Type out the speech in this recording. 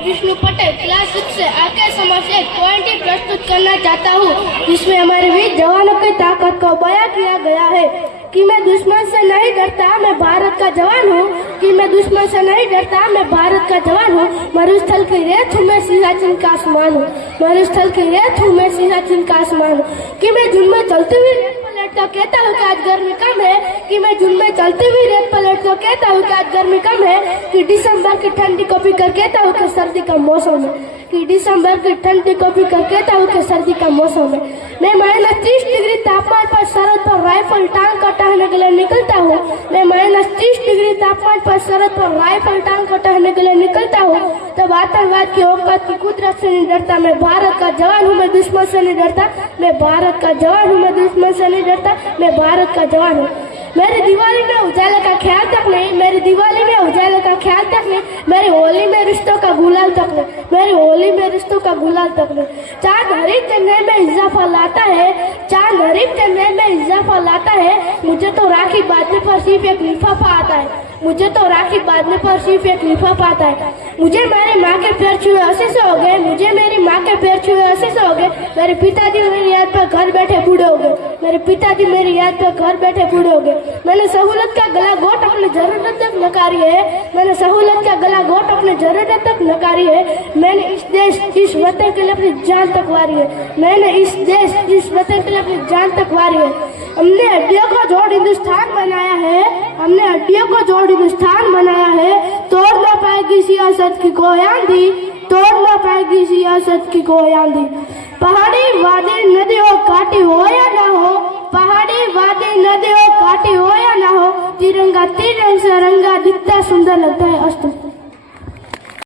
Vishnu Patel class 6 से आके समझ से पोएट्री प्रस्तुत करना चाहता हूँ, जिसमें हमारे वीर जवानों की ताकत को बयां किया गया है कि मैं दुश्मन से नहीं डरता, मैं भारत का जवान हूँ। कि मैं दुश्मन से नहीं डरता, मैं भारत का जवान हूँ। मरुस्थल की रेत हूँ, मैं सियाचिन का आसमान हूँ। मरुस्थल की रेत हूँ, मैं सियाचिन का आसमान हूँ। कि मैं जुन में चलती हुई रेत पर लटका कहता हूँ कि आज गर्मी कम है। कि मैं जुन में चलती हुई रेत पर लटका कहता हूँ कि आज गर्मी कम है। कि दिसंबर की ठंडी को पी कर कहता हूँ कि सर्दी का मौसम है। कि दिसंबर की ठंडी को पी कर कहता हूँ कि सर्दी का मौसम है। मैं -30 डिग्री तापमान पर सरहद पर राइफल टांग कर टहलने के लिए निकलता हूँ। मैं -30 डिग्री तापमान पर सरहद पर राइफल टांग कर टहलने के लिए निकलता हूँ। तब आतंकवाद की औकात की कुदरत से नहीं डरता, मैं भारत का जवान हूँ, मैं दुश्मन से नहीं डरता। मैं भारत का जवान हूँ, मैं दुश्मन से नहीं डरता। मैं भारत का जवान हूँ। मेरी दिवाली में उजाले का ख्याल तक नहीं, मेरी दिवाली में उजाले का ख्याल तक नहीं, मेरी होली में रिश्तों का गुलाल तक नहीं, मेरी होली में रिश्तों का गुलाल तक नहीं। चांद हरीफ चंद्र में इजाफा लाता है, चांद हरीफ चंद्र में इजाफा लाता है। मुझे तो राखी बांधने पर सिर्फ एक लिफाफा आता है, मुझे तो राखी बांधने पर सिर्फ एक लिफाफा आता है। मुझे मेरी माँ के पैर छुए अस्सी से हो गए, मुझे मेरी माँ के पैर छुए अस्सी से हो गए। मेरे पिताजी मेरी याद पर घर बैठे बूढ़े हो गए, मेरे पिताजी मेरी याद पर घर बैठे बूढ़े हो गए। मैंने सहूलत का गला घोट अपनी जरूरत तक नकारी है, मैंने सहूलत का गला घोट अपनी जरूरत तक नकारी है। मैंने इस देश इस वतन के लिए अपनी जान तक वारी है, मैंने इस देश इस वतन के लिए अपनी जान तक वारी है। हमने हड्डियों को जोड़ हिंदुस्तान बनाया है, हमने हड्डियों को जोड़ हिंदुस्तान बनाया है। तोड़ ना पाएगी सियासत की कोई आंधी, तोड़ ना पाएगी सियासत की कोई आंधी। पहाड़ी वादी नदियों काटी हो या ना हो, पहाड़ी वादी नदियों काटी हो या ना हो, तिरंगा तिरंग से रंगा दिखता सुंदर लगता है। अस्तु।